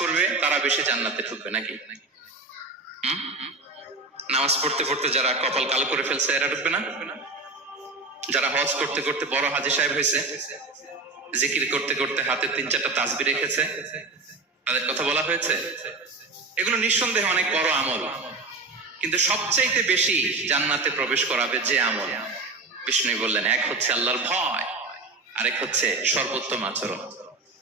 পড়বে তারা বেশি জান্নাতে ঢুকবে নাকি? নামাজ পড়তে পড়তে যারা কপাল কালো করে ফেলছে, এরা ঢুকবে না? যারা হজ করতে করতে বড় হাজি সাহেব হয়েছে, জিকির করতে করতে হাতে তিন চারটা তাসবি রেখেছে, তাদের কথা বলা হয়েছে। এগুলো নিঃসন্দেহে অনেক বড় আমল। কিন্তু সবচাইতে বেশি জান্নাতে প্রবেশ করাবে যে আমল? বিষ্ণু বললেন, এক হচ্ছে আল্লাহর ভয়, আরেক হচ্ছে সর্বোত্তম আচরণ।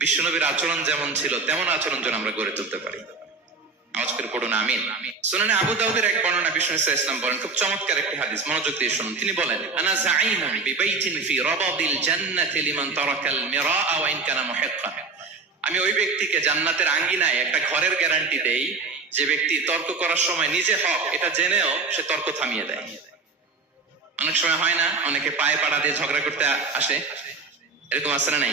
বিশ্বনবীর আচরণ যেমন ছিল, তেমন আচরণ যেন আমরা গড়ে তুলতে পারি। পড়ুন আবু দাউদের এক বর্ণনা ইসলাম বলেন, খুব চমৎকার একটি হাদিস, মনোযোগ দিয়ে শুনুন। তিনি বলেন, আনা জাঈমুন বিবাইতিন ফি রাবাদিল জান্নাতি লিমান তারাকাল ওয়া ইন কানা আমি ওই ব্যক্তিকে জান্নাতের আঙ্গিনায় একটা ঘরের গ্যারান্টি দেই, যে ব্যক্তি তর্ক করার সময় নিজে হক, এটা জেনেও সে তর্ক থামিয়ে দেয়। অনেক সময় হয় না, অনেকে পায়ে পাড়া দিয়ে ঝগড়া করতে আসে, এরকম না নাই?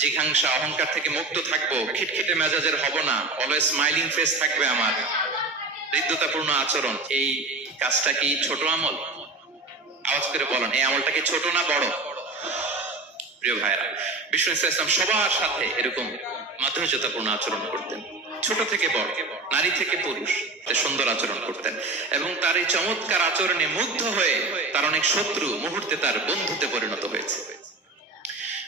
জিঘাংসা, অহংকার থেকে মুক্ত থাকব, খিটখিটে মেজাজের হব না অলওয়েজ স্মাইলিং ফেস থাকবে আমার। হৃদ্যতাপূর্ণ আচরণ, এই কাজটা কি ছোট আমল? আওয়াজ করে বলেন, এই আমলটা কি ছোট না বড়? প্রিয় ভাইরা বিষ্ণু ইসলাম সবার সাথে এরকম মাধুর্যতাপূর্ণ আচরণ করতেন। ছোট থেকে বড়, নারী থেকে পুরুষ সুন্দর আচরণ করতেন। এবং তার এই চমৎকার আচরণে মুগ্ধ হয়ে তার অনেক শত্রু মুহূর্তে তার বন্ধুতে পরিণত হয়েছে।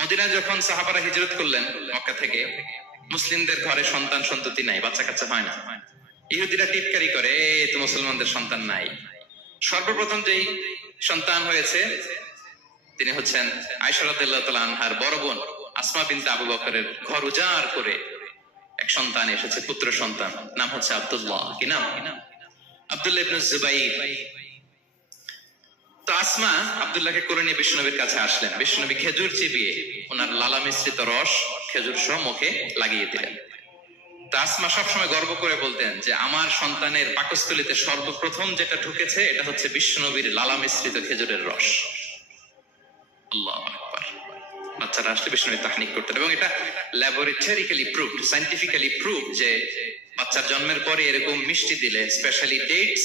মদিনায় যখন সাহাবারা হিজরত করলেন মক্কা থেকে, মুসলিমদের ঘরে সন্তান সন্ততি নাই, বাচ্চা কাচ্চা হয় না। ইহুদিরা টিটকারি করে তো মুসলমানদের সন্তান নাই। সর্বপ্রথম যেই সন্তান হয়েছে, তিনি হচ্ছেন আয়সারাদ্দাল্লাহ তাআলা আনহার বড় বোন আসমা বিনতে আবু বকরের ঘর উজাড় করে এক সন্তান এসেছে, পুত্র সন্তান, নাম হচ্ছে আব্দুল্লাহ। কি নাম? আব্দুল্লাহ ইবনে জুবাইর। তো আসমা আব্দুল্লাহকে করে নিয়ে বিষ্ণুনবীর কাছে আসলেন। বিষ্ণুনবী খেজুর চিবিয়ে ওনার লালা মিশ্রিত রস খেজুর সহ মুখে লাগিয়ে দিলেন। আসমা সবসময় গর্ব করে বলতেন যে, আমার সন্তানের পাকস্থলিতে সর্বপ্রথম যেটা ঢুকেছে, এটা হচ্ছে বিশ্বনবীর লালা মিশ্রিত খেজুরের রস। বাচ্চারা আসলে বিষ্ণু তাহনিক করতেন এবং এটা ল্যাবরেটরিক্যালি প্রুভড সাইন্টিফিক্যালি প্রুভ যে, বাচ্চার জন্মের পরে এরকম মিষ্টি দিলে স্পেশালি ডেটস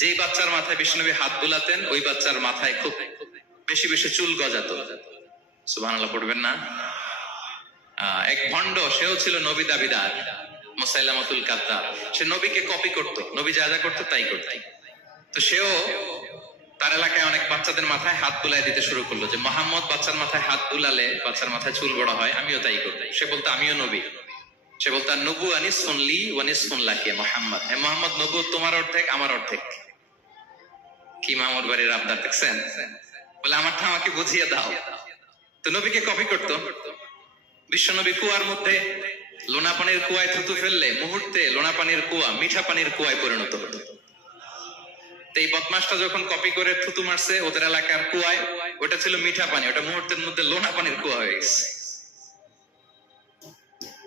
যেই বাচ্চার মাথায় বিষ্ণুনবী হাত বুলাতেন, ওই বাচ্চার মাথায় খুব বেশি বেশি চুল গজাতো। সুবহানাল্লাহ, পড়বেন না? এক ভণ্ড, সেও ছিল নবী দাবিদার, মুসাইলামাতুল কাদ্দার। সে নবীকে কপি করত। নবী যা যা করতো, তাই করত। তো সেও তার এলাকায় অনেক বাচ্চাদের মাথায় হাত বুলাই দিতে শুরু করল যে, মোহাম্মদ বাচ্চার মাথায় হাত বুলালে বাচ্চার মাথায় চুল বড় হয়, আমিও তাই করব সে বলতো, আমিও নবী। সে বলতো নবু আনি শুনলি ওয়ানি শুনলা কে মোহাম্মদ। হ্যাঁ মোহাম্মদ নবু তোমার অর্ধেক, আমার অর্ধেক। কি মামুর বাড়ির আবদার দেখছেন? বলে, আমারটা আমাকে বুঝিয়ে দাও। তো নবীকে কপি করতো। বিশ্বনবী কুয়ার মধ্যে লোনা পানির কুয়ায় থুতু ফেললে মুহূর্তে লোনা পানির কুয়া মিঠা পানির কুয়ায় পরিণত হতো। এই বদমাসটা যখন কপি করে থুতু মারছে ওদের এলাকার কুয়ায়, ওটা ছিল মিঠা পানি ওটা মুহূর্তের মধ্যে লোনা পানির কুয়া হয়ে গেছে।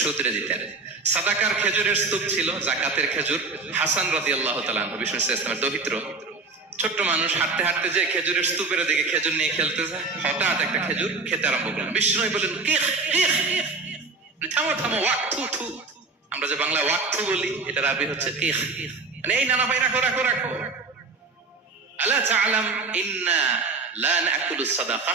সূত্রে দিতেন। সাদাকার খেজুরের স্তূপ ছিল, জাকাতের খেজুর। হাসান রাজি আল্লাহ বিষ্ণু ইসলামের দহিত্র। ছোট্ট মানুষ হাঁটতে হাঁটতে যে খেজুরের স্তূপের দিকে খেজুর নিয়ে খেলতে যায়, হঠাৎ একটা খেজুর খেতে আরম্ভ করলেন। বিষ্ণু বলেন থামো থামো, ওয়াক থু থু। আমরা যে বাংলা ওয়াক থু বলি এটা আরবি হচ্ছে কিখ মানে এই নানা ভাই, রাখো রাখো রাখো। আলা তাআলাম ইন্না লা নাকুলু সাদাকা?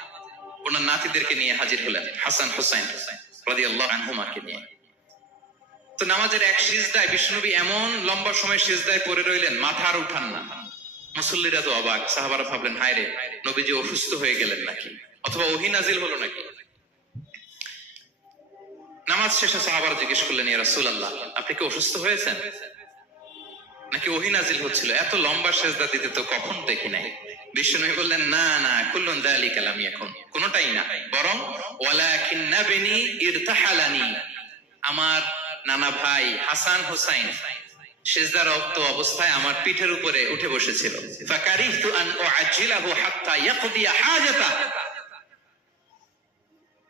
ওনার নাতিদেরকে নিয়ে হাজির হলেন, হাসান হুসাইন রাদিয়াল্লাহু আনহুমাকে নিয়ে। তো নামাজের এক সিজদায় বিষ্ণুনবী এমন লম্বা সময় সিজদায় পড়ে রইলেন, মাথা আর উঠান না। মুসল্লিরা তো অবাক, সাহাবারা ভাবলেন হায় রে নবীজি অসুস্থ হয়ে গেলেন নাকি? অথবা ওহি নাজিল হলো নাকি? নামাজ শেষে সাহাবারা জিজ্ঞেস করলেন, ইয়া রাসূলুল্লাহ, আপনি কি অসুস্থ হয়েছেন? নাকি ওহি নাজিল হচ্ছিল? এত লম্বা সেজদা দিতে তো কখন দেখি নাই। বিষ্ণু বললেন, না না আলামি এখন কোনটাই না, বরং ইরতাহালানি। আমার নানা ভাই হাসান হোসাইন অবস্থায় আমার পিঠের উপরে উঠে বসেছিল। ফাকারিহতু আন উআজ্জিলাহু হাত্তা হাজাতা।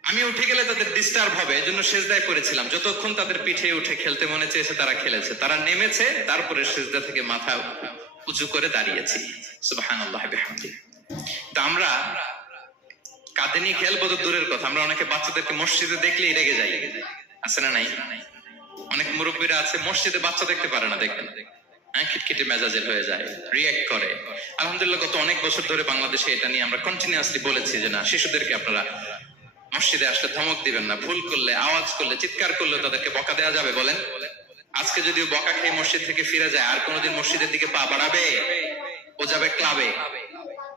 আমি উঠে গেলে তাদের ডিস্টার্ব হবে, এজন্য সেজদায় করেছিলাম যতক্ষণ তাদের পিঠে উঠে খেলতে মনে চেয়েছে, তারা খেলেছে। তারা নেমেছে, তারপরে সেজদা থেকে মাথা উঁচু করে দাঁড়িয়েছি। আমরা কাঁধে নিয়ে খেলব তো দূরের কথা, আমরা অনেকে বাচ্চাদেরকে মসজিদে দেখলেই রেগে যাই। আছে না নাই? অনেক মুরব্বীরা আছে, মসজিদে বাচ্চা দেখতে পারে না দেখবেন হ্যাঁ খিটখিটে মেজাজের হয়ে যায় করে। আলহামদুলিল্লাহ গত অনেক বছর ধরে বাংলাদেশে এটা নিয়ে আমরা কন্টিনিউয়াসলি বলেছি যে না, শিশুদেরকে আপনারা মসজিদে আসলে ধমক দিবেন না, ভুল করলে, আওয়াজ করলে, চিৎকার করলে তাদেরকে বকা দেওয়া যাবে, বলেন। আজকে যদিও বকা খেয়ে মসজিদ থেকে ফিরে যায়, আর কোনোদিন মসজিদের দিকে পা বাড়াবে? ও যাবে ক্লাবে।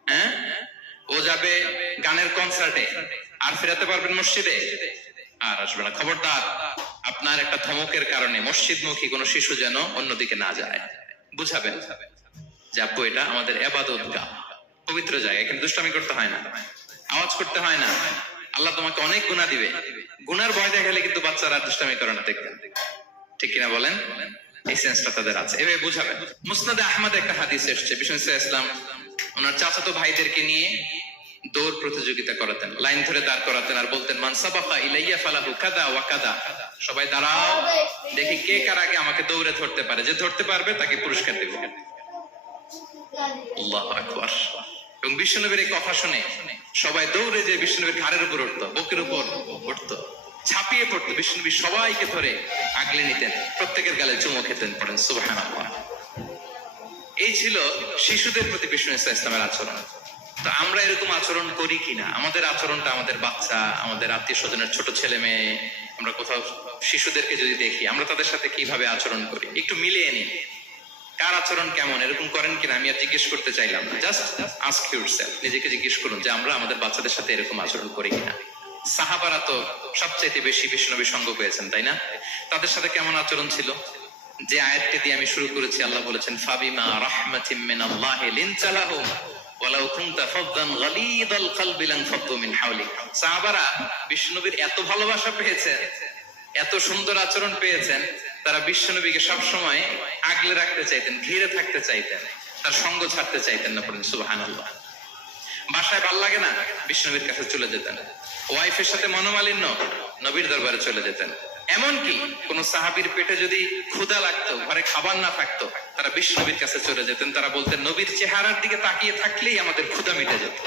হ্যাঁ? ও যাবে গানের কনসার্টে আর ফেরাতে পারবেন মসজিদে? আর আসবে না। খবরদার, আপনার একটা ধমকের কারণে মসজিদমুখী কোনো শিশু যেন অন্যদিকে না যায়। বুঝাবেন? যে আব্বু, এটা আমাদের এবাদত গা। পবিত্র জায়গা এখানে দুষ্টামি করতে হয় না। আওয়াজ করতে হয় না। আল্লাহ তোমাকে অনেক গুণা দিবে। গুনার ভয় দেখালে কিন্তু বাচ্চারা দুষ্টামি করে না, দেখবেন। ঠিক কিনা বলেন? এই সেন্সটা তাদের আছে। এভাবে বুঝাবেন। মুসনাদে আহমদ একটা হাদিস এসছে বিষ্ণু ইসলাম। ওনার চাচাতো ভাইদেরকে নিয়ে দৌড় প্রতিযোগিতা করাতেন, লাইন ধরে দাঁড় করাতেন আর বলতেন মানসাবাফা ইলাইয়া ফালাহু কাদা ওয়া কাদা। সবাই দাঁড়াও, দেখি কে কার আগে আমাকে দৌড়ে ধরতে পারে। যে ধরতে পারবে তাকে পুরস্কার দেব। আল্লাহু আকবার। এবং বিষ্ণুনবীর এই কথা শুনে সবাই দৌড়ে যে বিষ্ণুনবীর ঘাড়ের উপর উঠতো, বুকের উপর উঠতো। ছাপিয়ে পড়তো বিষ্ণুনবী সবাইকে ধরে আগলে নিতেন, প্রত্যেকের গালে চুমো খেতেন পড়েন, সুবহানাল্লাহ। এই ছিল শিশুদের প্রতি বিষ্ণু ইসা ইসলামের আচরণ। তো আমরা এরকম আচরণ করি কিনা? আমাদের আচরণটা আমাদের বাচ্চা, আমাদের আত্মীয় স্বজনের ছোট ছেলে মেয়ে, আমরা কোথাও শিশুদেরকে যদি দেখি, আমরা তাদের সাথে কীভাবে আচরণ করি? একটু মিলিয়ে নিন। কার আচরণ কেমন? এরকম করেন কিনা? আমি আর জিজ্ঞেস করতে চাইলাম না। জাস্ট আস্ক ইউরসেলফ নিজেকে জিজ্ঞেস করুন যে আমরা আমাদের বাচ্চাদের সাথে এরকম আচরণ করি কিনা? সাহাবারা তো সবচাইতে বেশি বিষ্ণবী সঙ্গ পেয়েছেন, তাই না? তাদের সাথে কেমন আচরণ ছিল? যে আয়াতটি দিয়ে আমি শুরু করেছি, আল্লাহ বলেছেন, ফাবিমা রাহমাতিম লিনতা লাহুম, ওয়ালাউ কুনতা ফাদদান কলবি লানফাদ্দু মিন হাওলিক। সাহাবারা বিষ্ণুনবীর এত ভালোবাসা পেয়েছেন, এত সুন্দর আচরণ পেয়েছেন, তারা বিশ্বনবীকে সব সময় আগলে রাখতে চাইতেন, ঘিরে থাকতে চাইতেন, তার সঙ্গ ছাড়তে চাইতেন না পড়েন, সুবহানাল্লাহ। বাসায় ভালো লাগে না? বিষ্ণুবীর কাছে চলে যেতেন। ওয়াইফের সাথে মনোমালিন্য, নবীর দরবারে চলে যেতেন। এমনকি কোন সাহাবীর পেটে যদি ক্ষুধা লাগতো, ঘরে খাবার না থাকতো, তারা বিষ্ণুবীর কাছে চলে যেতেন। তারা বলতেন, নবীর চেহারার দিকে তাকিয়ে থাকলেই আমাদের ক্ষুধা মিটে যেত।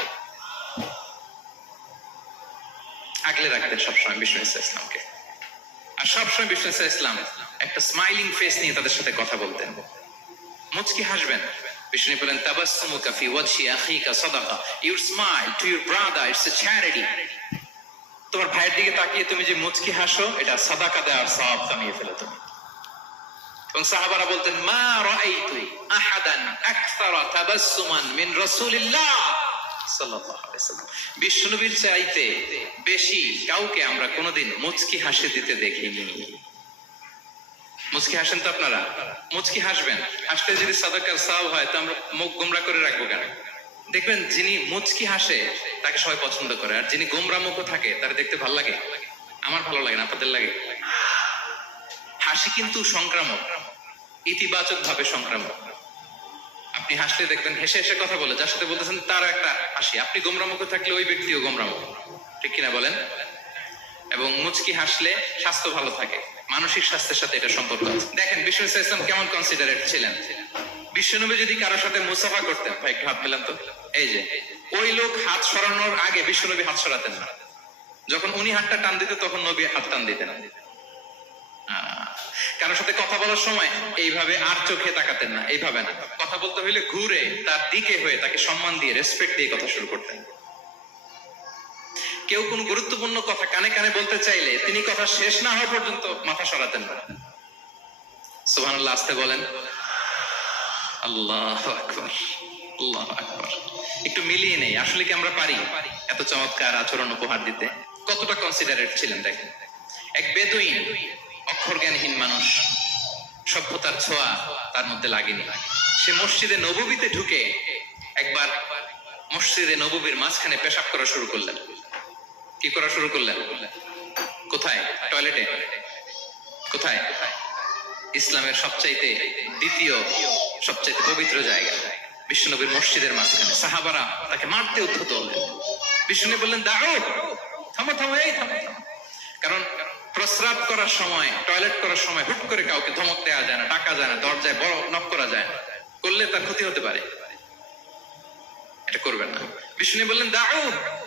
আগলে রাখতেন সবসময় বিষ্ণু ইসা ইসলামকে। আর সবসময় বিষ্ণু ইসা ইসলাম একটা স্মাইলিং ফেস নিয়ে তাদের সাথে কথা বলতেন। মুচকি হাসবেন। বিষ্ণু বলেন, তাবাসসুমুকা ফি ওয়াজহি আখিকা সাদাকা। Your smile to your brother it's a charity তোমার ভাইয়ের দিকে তাকিয়ে তুমি যে মুচকি হাসো, এটা সাদাকা দেওয়ার সওয়াব কামিয়ে ফেলে তুমি। এবং সাহাবারা বলতেন, মা রাআইতু আহাদান আকসারা তাবাসসুমান মিন রাসূলিল্লাহ বিষ্ণুবীর চাইতে বেশি কাউকে আমরা কোনোদিন মুচকি হাসি দিতে দেখিনি। মুচকি হাসেন তো আপনারা? মুচকি হাসবেন। হাসতে যদি সাদাকার সাও হয়, তো আমরা মুখ গোমরা করে রাখব কেন? দেখবেন যিনি মুচকি হাসে, তাকে সবাই পছন্দ করে। আর যিনি গোমরা মুখ থাকে, তার দেখতে ভালো লাগে? আমার ভালো লাগে না, আপনাদের লাগে? হাসি কিন্তু সংক্রামক। ইতিবাচক ভাবে সংক্রামক। আপনি হাসলে দেখবেন, হেসে হেসে কথা বলে। যার সাথে বলতেছেন, তার একটা হাসি। আপনি গোমরা মুখে থাকলে ওই ব্যক্তিও গোমরা মুখ। ঠিক কিনা বলেন? এবং মুচকি হাসলে স্বাস্থ্য ভালো থাকে। মানসিক স্বাস্থ্যের সাথে এটা সম্পর্ক আছে। দেখেন, বিষ্ণু ইসলাম কেমন কনসিডারেট ছিলেন? বিশ্বনবী যদি কারোর সাথে মুসাফা করতেন, ভাই, একটু হাত মিলান তো। এই যে, ওই লোক হাত সরানোর আগে বিশ্বনবী হাত সরাতেন না। যখন উনি হাতটা টান দিতেন তখন নবী হাত টান দিতেন। কারোর সাথে কথা বলার সময় এইভাবে আর চোখে তাকাতেন না, এইভাবে না। কথা বলতে হইলে ঘুরে তার দিকে হয়ে তাকে সম্মান দিয়ে রেসপেক্ট দিয়ে কথা শুরু করতেন। কেউ কোন গুরুত্বপূর্ণ কথা কানে কানে বলতে চাইলে তিনি কথা শেষ না হওয়া পর্যন্ত মাথা সরাতেন না। সুবহানাল্লাহ, আসতে বলেন। আল্লাহ আকবার আল্লাহ আকবার। একটু মিলিয়ে নেই, আসলে কি আমরা পারি? এত চমৎকার আচরণ উপহার দিতে। কতটা কনসিডারেট ছিলেন, দেখেন। এক বেদুইন অক্ষর জ্ঞানহীন মানুষ। সভ্যতার ছোঁয়া তার মধ্যে লাগেনি। সে মসজিদে নববীতে ঢুকে একবার মসজিদে নববীর মাঝখানে পেশাব করা শুরু করলেন। কি করা শুরু করলেন? কোথায়? টয়লেটে? কোথায়? ইসলামের সবচাইতে দ্বিতীয়, সবচাইতে পবিত্র জায়গা, বিশ্বনবীর মসজিদের মাঝখানে। সাহাবারা তাকে মারতে উদ্ধত হলেন। বিষ্ণু বললেন দাঁড়ো থামো থামো, এই থামো। কারণ প্রস্রাব করার সময়, টয়লেট করার সময় হুট করে কাউকে ধমক দেওয়া যায় না, ডাকা যায় না, দরজায় বড় নক করা যায় না। করলে তার ক্ষতি হতে পারে। এটা করবেন না। বিষ্ণু বললেন হারিয়াতু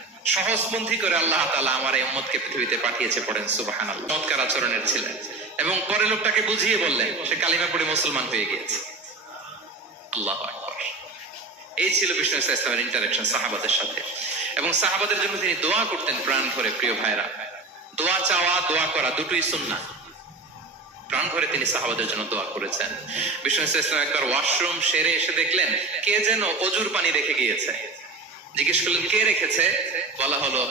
সহজপন্থী করে আল্লাহ তাআলা আমার এই উম্মতকে পৃথিবীতে পাঠিয়েছে পড়েন, সুবহানাল্লাহ। চমৎকার আচরণের ছিলেন। এবং পরে লোকটাকে বুঝিয়ে বললেন, সে কালিমা পড়ে মুসলমান হয়ে গিয়েছে। আল্লাহ এই ছিল বিষ্ণু ইসলামের ইন্টারাকশন সাহাবাদের সাথে। এবং সাহাবাদের জন্য তিনি দোয়া করতেন প্রাণ ভরে, প্রিয় ভাইরা দোয়া চাওয়া, দোয়া করা দুটোই সুন্না প্রাণ ভরে তিনি সাহাবাদের জন্য দোয়া করেছেন। বিষ্ণু ইসলাম একবার ওয়াশরুম সেরে এসে দেখলেন, কে যেন অজুর পানি রেখে গিয়েছে। জিজ্ঞেস করলেন, কে রেখেছে? বলা হলো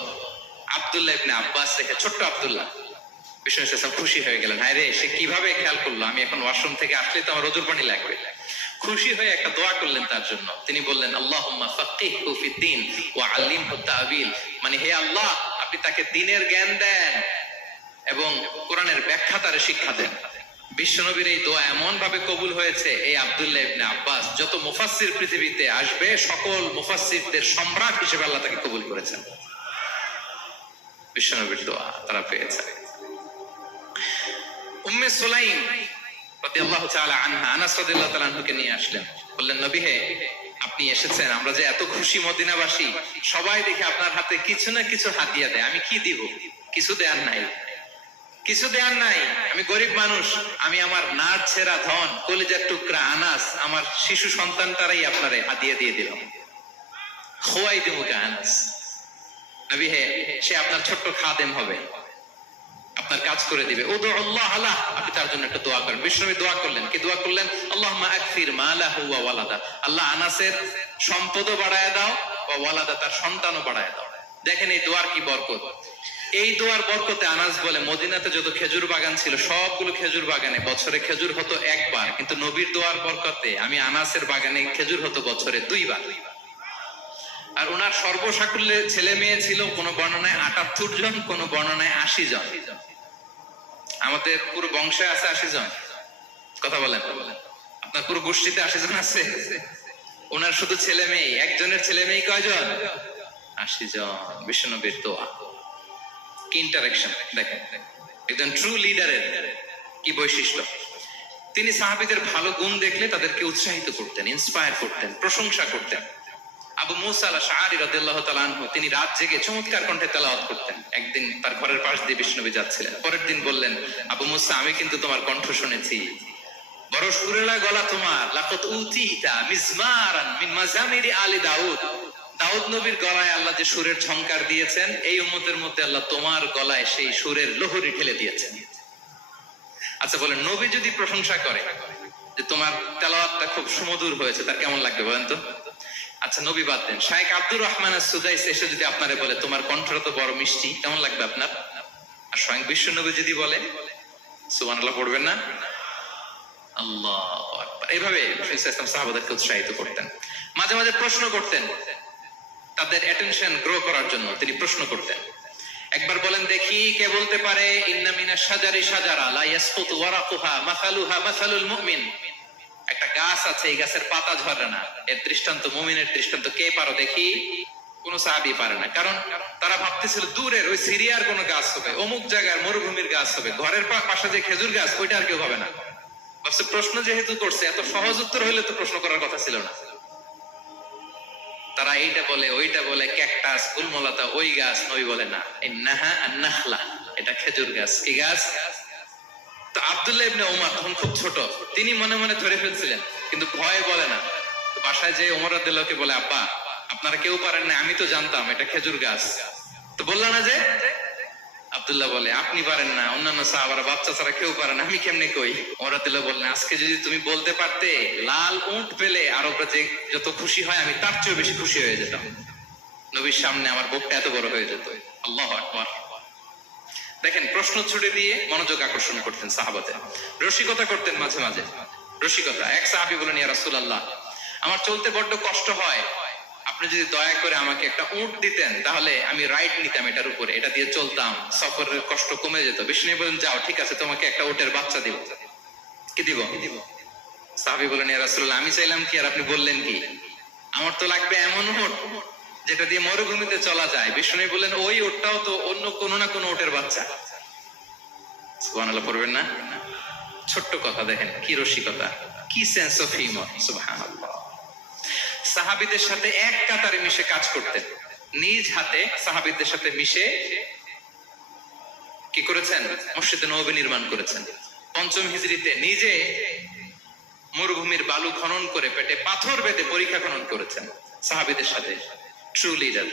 আব্দুল্লাহ ইবনে আব্বাস রেখে, ছোট্ট আব্দুল্লাহ। খুশি হয়ে গেলেন। রে, সে কীভাবে খেয়াল করল? আমি এখন ওয়াশরুম থেকে আসলে তো আমার পানি লাগবে। খুশি হয়ে একটা দোয়া করলেন তার জন্য। তিনি বললেন তা'বিল মানে হে আল্লাহ, আপনি তাকে দিনের জ্ঞান দেন এবং কোরআনের ব্যাখ্যা তার শিক্ষা দেন। বিশ্বনবীর এই দোয়া এমন ভাবে কবুল হয়েছে, এই আব্দুল্লাহ ইবনে আব্বাস, যত মুফাসসির পৃথিবীতে আসবে, সকল মুফাসসিরদের সম্রাট হিসেবে আল্লাহ তাকে কবুল করেছেন। বিশ্বনবীর দোয়া তারা পেয়েছে। উম্মে সুলাইম রাদিয়াল্লাহু তাআলা আনহা, আনাস রাদিয়াল্লাহু তাআলা আনহুকে নিয়ে আসলেন। বললেন, নবী হে, আপনি এসেছেন, আমরা যে এত খুশি মদিনাবাসী, সবাই দেখে আপনার হাতে কিছু না কিছু হাতিয়া দেয়, আমি কি দিব? কিছু দেয়ার নাই। কিছু দেয়ার নাই। আমি গরিব মানুষ, আমি আমার নার ছেঁড়া ধন, কলিজার টুকরা, আনাস, আমার শিশু সন্তানটারাই আপনারে হাতিয়ে দিয়ে দিলাম খোয়াই দিমুকে আনাস। হে, সে আপনার ছোট্ট খাদেম হবে। আপনার কাজ করে দিবে। ও আল্লাহ আপনি তার জন্য একটা দোয়া করেন। দোয়া করলেন। কি দোয়া করলেন? আল্লাহ আকফির মালাহু ওয়া ওয়ালাদা। আল্লাহ আনাসের সম্পদও বাড়ায় দাও, ওয়া ওয়ালাদা তার সন্তানও বাড়ায় দাও। দেখেন এই দোয়ার কি বরকত। এই দোয়ার বরকতে আনাস বলে, মদিনাতে যত খেজুর বাগান ছিল, সবগুলো খেজুর বাগানে বছরে খেজুর হতো একবার। কিন্তু নবীর দোয়ার বরকতে আমি আনাসের বাগানে খেজুর হতো বছরে দুইবার। আর ওনার সর্বসাকুল্যে ছেলে মেয়ে ছিল, কোন বর্ণনায় আটাত্তর জন, কোন বর্ণনায় আশি জন। আমাদের পুরো বংশে আছে আশি জন। কথা বলেন। আপনার পুরো গোষ্ঠীতে আশি জন আছে? ওনার শুধু ছেলে মেয়ে একজনের ছেলে মেয়ে কয়জন? আশি জন, বিশ্বনবীর দোয়া। কি ইন্টারাকশন দেখেন একজন ট্রু লিডারের কি বৈশিষ্ট্য? তিনি সাহাবিদের ভালো গুণ দেখলে তাদেরকে উৎসাহিত করতেন ইন্সপায়ার করতেন, প্রশংসা করতেন। আবু শাহরি আনহু, তিনি রাত জেগে চমৎকার কণ্ঠে তেলাওয়াত করতেন। একদিন তার ঘরের পাশ দিয়ে বিষ্ণবী যাচ্ছিলেন। পরের দিন বললেন, আবু মুসা, আমি কিন্তু তোমার কণ্ঠ শুনেছি। বড় সুরেলা গলা তোমার। লাকত উতিতা মিজমারান মিন মাজামিরি আলি দাউদ। দাউদ নবীর গলায় আল্লাহ যে সুরের ঝংকার দিয়েছেন, এই উম্মতের মধ্যে আল্লাহ তোমার গলায় সেই সুরের লোহরি ঠেলে দিয়েছেন। আচ্ছা বলেন, নবী যদি প্রশংসা করে যে তোমার তেলাওয়াতটা খুব সুমধুর হয়েছে, তার কেমন লাগবে বলেন তো? আচ্ছা নবী বাদ দেন। শাহেখ আব্দুর রহমান সুদাইস এসে যদি আপনারে বলে, তোমার কণ্ঠটা তো বড় মিষ্টি, কেমন লাগবে আপনার? আর স্বয়ং বিশ্ব নবী যদি বলে, সুবহানাল্লাহ, পড়বেন না? আল্লাহ এইভাবে সাহাবাদেরকে উৎসাহিত করতেন। মাঝে মাঝে প্রশ্ন করতেন তাদের অ্যাটেনশন গ্রো করার জন্য তিনি প্রশ্ন করতেন। একবার বলেন দেখি কে বলতে পারে, ইন্না মিনা সাজারি সাজারা লা ওয়ারাকুহা মাসালুহা মাসালুল মুমিন। একটা গাছ আছে, এই গাছের পাতা ঝরে না। এর দৃষ্টান্ত মুমিনের দৃষ্টান্ত, কে পারো দেখি? কোন সাহাবি পারে না। কারণ তারা ভাবতেছিল দূরের ওই সিরিয়ার কোন গাছ হবে, অমুক জায়গার মরুভূমির গাছ হবে, ঘরের পাশে যে খেজুর গাছ, ওইটা আর কেউ হবে না। ভাবছে, প্রশ্ন যেহেতু করছে, এত সহজ উত্তর হইলে তো প্রশ্ন করার কথা ছিল না। তারা এইটা বলে, ওইটা বলে, ক্যাকটাস গুলমলতা ওই গাছ নই বলে না। নাহা আর নাহলা এটা খেজুর গাছ। কি গাছ? তো আব্দুল্লাহ ইবনে ওমর তখন খুব ছোট, তিনি মনে মনে ধরে ফেলছিলেন, কিন্তু ভয় বলে না। বাসায় যে ওমর আব্দুল্লাহকে বলে, আব্বা, আপনারা কেউ পারেন না, আমি তো জানতাম, এটা খেজুর গাছ। তো বললাম না যে আব্দুল্লাহ বলে, আপনি পারেন না। অন্যান্য সাহাবারা, বাচ্চা ছাড়া কেউ পারে না। আমি কেমনে কই? ওমর আব্দুল্লাহ বললেন আজকে যদি তুমি বলতে পারতে, লাল উঁট পেলে আরবরা যে যত খুশি হয়, আমি তার চেয়েও বেশি খুশি হয়ে যেতাম। নবীর সামনে আমার বুকটা এত বড় হয়ে যেত। আল্লাহ আকবার। দেখেন, প্রশ্ন ছুড়ে দিয়ে মনোযোগ আকর্ষণ করতেন সাহাবাতে। রসিকতা করতেন মাঝে মাঝে। রসিকতা, এক সাহাবি বলেন, ইয়া রাসূলুল্লাহ, আমার চলতে বড্ড কষ্ট হয়। আপনি যদি দয়া করে আমাকে একটা উট দিতেন তাহলে আমি রাইড নিতাম এটার উপরে। এটা দিয়ে চলতাম। সফরের কষ্ট কমে যেত। বিষ্ণু বলেন যাও ঠিক আছে তোমাকে একটা উটের বাচ্চা দিব। কি দিব? সাহাবি বলেন রাসূলুল্লাহ আমি চাইলাম কি আর আপনি বললেন কি? আমার তো লাগবে এমন উট যেটা দিয়ে মরুভূমিতে চলা যায়। বিষ্ণু বললেন ওই উটটাও তো অন্য কোনো না কোনো উটের বাচ্চা। সুবহানাল্লাহ পড়বেন না? ছোট্ট কথা দেখেন কি রসিকতা কি সেন্স অফ হিউমার সুবহানাল্লাহ। সাহাবীদের সাথে এক কাতারে মিশে কাজ করতেন। নিজ হাতে সাহাবীদের সাথে মিশে কি করেছেন? মসজিদে নবী নির্মাণ করেছেন। পঞ্চম হিজড়িতে নিজে মরুভূমির বালু খনন করে পেটে পাথর বেঁধে পরীক্ষা খনন করেছেন সাহাবিদের সাথে। ট্রু লিডার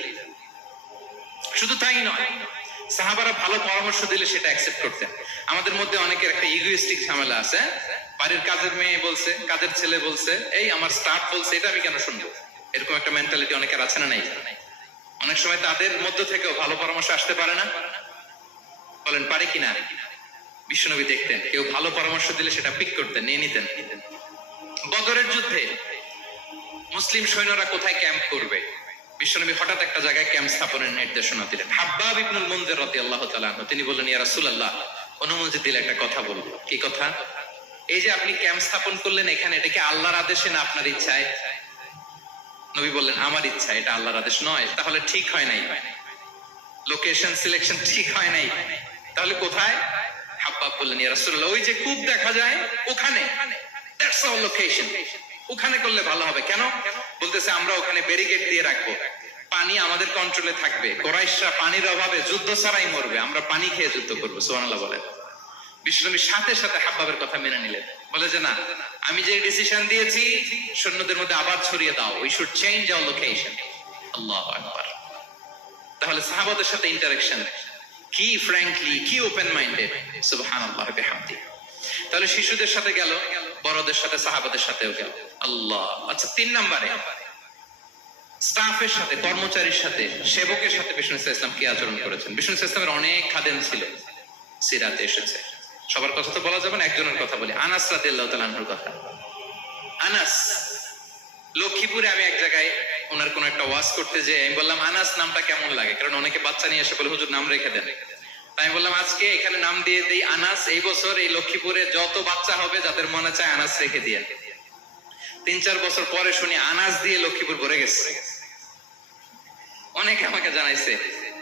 শুধু তাই নয় সাহাবারা ভালো পরামর্শ দিলে সেটা অ্যাকসেপ্ট করতেন। আমাদের মধ্যে অনেকের একটা ইগোইস্টিক ঝামেলা আছে। বাড়ির কাজের মেয়ে বলছে, কাজের ছেলে বলছে, এই আমার স্টাফ বলছে, এটা আমি কেন শুনব? এরকম একটা মেন্টালিটি অনেকের আছে না নাই? অনেক সময় তাদের মধ্য থেকেও ভালো পরামর্শ আসতে পারে না। বলেন, পারে কিনা? বিশ্বনবী দেখতেন, কেউ ভালো পরামর্শ দিলে সেটা পিক করতেন, নিয়ে নিতেন। বদরের যুদ্ধে মুসলিম সৈন্যরা কোথায় ক্যাম্প করবে? বিশ্বনবী হঠাৎ একটা জায়গায় ক্যাম্প স্থাপনের নির্দেশনা দিলেন। হাব্বাব ইবনুল মুনজির রাদিয়াল্লাহু তাআলা তিনি বললেন, ইয়া রাসূলুল্লাহ, অনুমতি দিলে একটা কথা বলব। কি কথা? এই যে আপনি ক্যাম্প স্থাপন করলেন এখানে, এটা কি আল্লাহর আদেশে না আপনার ইচ্ছায়? নবী বললেন, আমার ইচ্ছা, এটা আল্লাহর আদেশ নয়, তাহলে ঠিক হয় নাই। লোকেশন সিলেকশন ঠিক হয় নাই। তাহলে কোথায়? হাব্বাব বললেন, ইয়া রাসূলুল্লাহ, ওই যে কূপ দেখা যায়, ওখানে। দ্যাটস আওয়ার লোকেশন ওখানে করলে ভালো হবে। কেন? বলতেছে, আমরা ওখানে ব্যারিকেড দিয়ে রাখব। পানি আমাদের কন্ট্রোলে থাকবে। কোরাইশরা পানির অভাবে যুদ্ধ ছাড়াই মরবে। আমরা পানি খেয়ে যুদ্ধ করব। সুবহানাল্লাহ বলেন। বিশ্বনবী সাথে সাথে হাব্বাবের কথা মেনে নিলেন। বলে যে, না, আমি যে ডিসিশন দিয়েছি, সৈন্যদের মধ্যে আবার ছড়িয়ে দাও। We should change our location আল্লাহু আকবার। তাহলে সাহাবাদের সাথে ইন্টারাকশন কি ফ্র্যাঙ্কলি কি ওপেন মাইন্ডেড সুবহানাল্লাহ, বিহামদি। তাহলে শিশুদের সাথে গেল। বড়দের সাথে, সাহাবাদের সাথেও গেল। আল্লাহ। আচ্ছা তিন নম্বরে। স্টাফের সাথে, কর্মচারীর সাথে, সেবকের সাথে বিষ্ণু ইসলাম কি আচরণ করেছেন? বিষ্ণু ইসলামের অনেক ছিল। সিরাতে এসেছে। সবার কথা তো বলা যাবে না, একজনের কথা বলি। আনাস কথা। আনাস, লক্ষ্মীপুরে আমি এক জায়গায় ওনার কোন একটা ওয়াজ করতে যে আমি বললাম, আনাস, নামটা কেমন লাগে? কারণ অনেকে বাচ্চা নিয়ে এসে বলে, হুজুর, নাম রেখে দেন। তাই আমি বললাম, আজকে এখানে নাম দিয়ে দিই আনাস। এই বছর এই লক্ষ্মীপুরে যত বাচ্চা হবে, যাদের মনে চায় আনাস রেখে দিয়ে। তিন, চার বছর পরে শুনি আনাস দিয়ে লক্ষ্মীপুর ভরে গেছে। অনেকে আমাকে জানাইছে,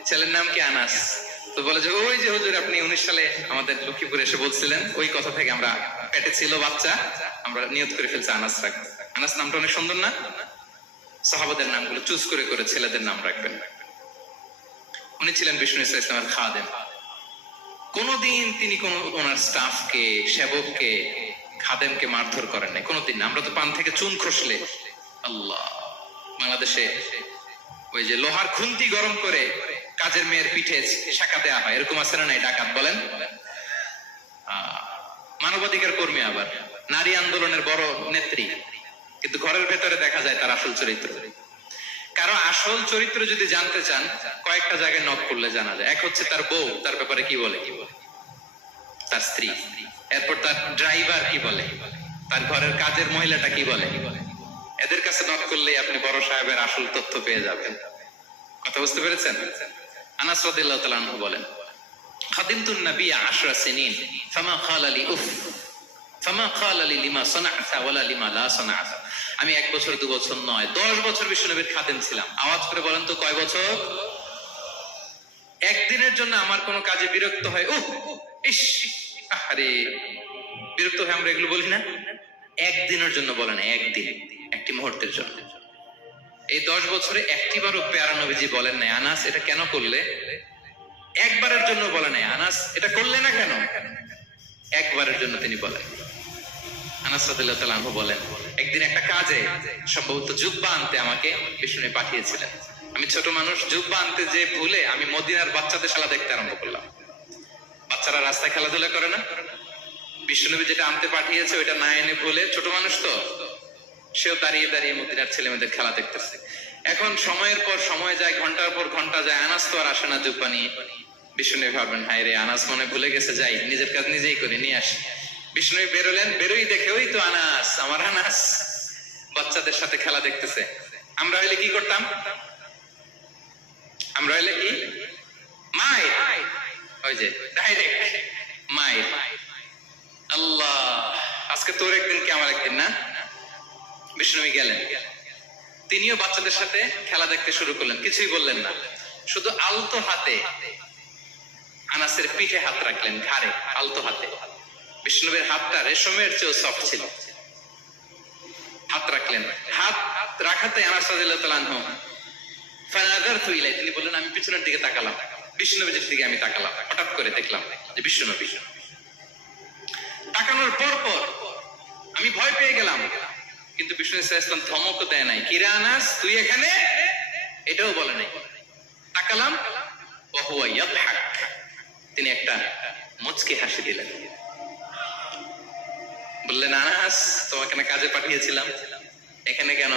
ছেলের নাম কি আনাস? তো বলে যে, ওই যে হুজুর, আপনি উনিশ সালে আমাদের লক্ষ্মীপুরে এসে বলছিলেন, ওই কথা থেকে আমরা পেটে ছিল বাচ্চা, আমরা নিয়ত করে ফেলছি আনাস রাখব আনাস নামটা অনেক সুন্দর না? সাহাবাদের নামগুলো চুজ করে করে ছেলেদের নাম রাখবেন। উনি ছিলেন বিষ্ণু ইসা ইসলামের খাদেম। কোনদিন তিনি কোন ওনার স্টাফকে, সেবককে, খাদেমকে মারধর করেন নাই। কোনদিন আমরা তো পান থেকে চুন খসলে। আল্লাহ। বাংলাদেশে ওই যে লোহার খুন্তি গরম করে কাজের মেয়ের পিঠে শাখা দেওয়া হয়। এরকম আছে না ডাকাত, বলেন? মানবাধিকার কর্মী আবার। নারী আন্দোলনের বড় নেত্রী। কিন্তু ঘরের ভেতরে দেখা যায় তার আসল চরিত্র। কারও আসল চরিত্র যদি জানতে চান, কয়েকটা জায়গায় নক করলে জানা যায়। এক হচ্ছে তার বউ, তার ব্যাপারে কি বলে? কি তার স্ত্রী। এরপর তার ড্রাইভার কি বলে? তার ঘরের কাজের মহিলাটা কি বলে? এদের কাছে নক করলে আপনি বড় সাহেবের আসল তথ্য পেয়ে যাবেন। কথা বুঝতে পেরেছেন? আনাস রাদিয়াল্লাহু তাআলা বলেন, খাদিমতু নবী আশরা সিনিন, ফামা ক্বালা লি উফ, ফামা ক্বালা লি লিমা সানাআতা ওয়ালা লিমা লা সানাআতা। আমি এক বছর, দু বছর নয়, দশ বছর বিশ্বনবীর খাদেম ছিলাম। আওয়াজ করে বলেন তো, কয় বছর? একদিনের জন্য আমার কোনো কাজে বিরক্ত হয় উহ আরে বিরক্ত হয়ে আমরা এগুলো বলি না। একদিনের জন্য বলে না, একদিন, একটি মুহূর্তের জন্য। এই দশ বছরে একটিবারও পেয়ারা নবীজি বলেন নাই, আনাস, এটা কেন করলে? একবারের জন্য বলে নাই, আনাস, এটা করলে না কেন? একবারের জন্য তিনি বলেন। আনাস তাআলা বলেন, একদিন একটা কাজে, সম্ভবত জুব্বা আনতে আমাকে বিষ্ণু পাঠিয়েছিলেন। আমি ছোট মানুষ, জুব্বা আনতে যে ভুলে আমি মদিনার বাচ্চাদের খেলা দেখতে আরম্ভ করলাম। বাচ্চারা রাস্তায় খেলাধুলা করে না? বিষ্ণুনবী যেটা আনতে পাঠিয়েছে, ওইটা না এনে ভুলে ছোট মানুষ তো। সেও দাঁড়িয়ে দাঁড়িয়ে মদিনার ছেলে মেয়েদের খেলা দেখতেছে। এখন সময়ের পর সময় যায়, ঘণ্টার পর ঘণ্টা যায়, আনাস তো আর আসে না জুব্বা নিয়ে। বিষ্ণু ভাববেন হায় রে, আনাস মনে ভুলে গেছে, যাই, নিজের কাজ নিজেই করে, নিয়ে আসি। বিষ্ণু বেরোলেন, বেরোই দেখে, ওই তো আনাস, আমার আনাস। বাচ্চাদের সাথে খেলা দেখতেছে। আমরা হইলে কি করতাম? আমরা হইলে কি? মায়ের। তিনিও বাচ্চাদের সাথে খেলা দেখতে শুরু করলেন, কিছুই বললেন না। শুধু আলতো হাতে আনাসের পিঠে হাত রাখলেন, ঘাড়ে, আলতো হাতে। বিষ্ণুবীর হাতটা রেশমের চেয়েও সফট ছিল। হাত রাখলেন। হাত রাখাতে আনাস রাদিয়াল্লাহু তাআলা আনহু, ফানাযারতু ইলাই তিনি বললেন, আমি পিছনের দিকে তাকালাম। বিষ্ণুবীর দিকে আমি তাকালাম, হঠাৎ করে দেখলাম যে বিষ্ণুনবী। তাকানোর পর পর আমি ভয় পেয়ে গেলাম, কিন্তু বিষ্ণু ইসলাম ধমক দেয় নাই। কিরা আনাস, তুই এখানে? এটাও বলে নাই। তাকালাম তিনি একটা মুচকি হাসি দিলেন। বললেন, আনাস, তোমাকে না কাজে পাঠিয়েছিলাম। এখানে কেন?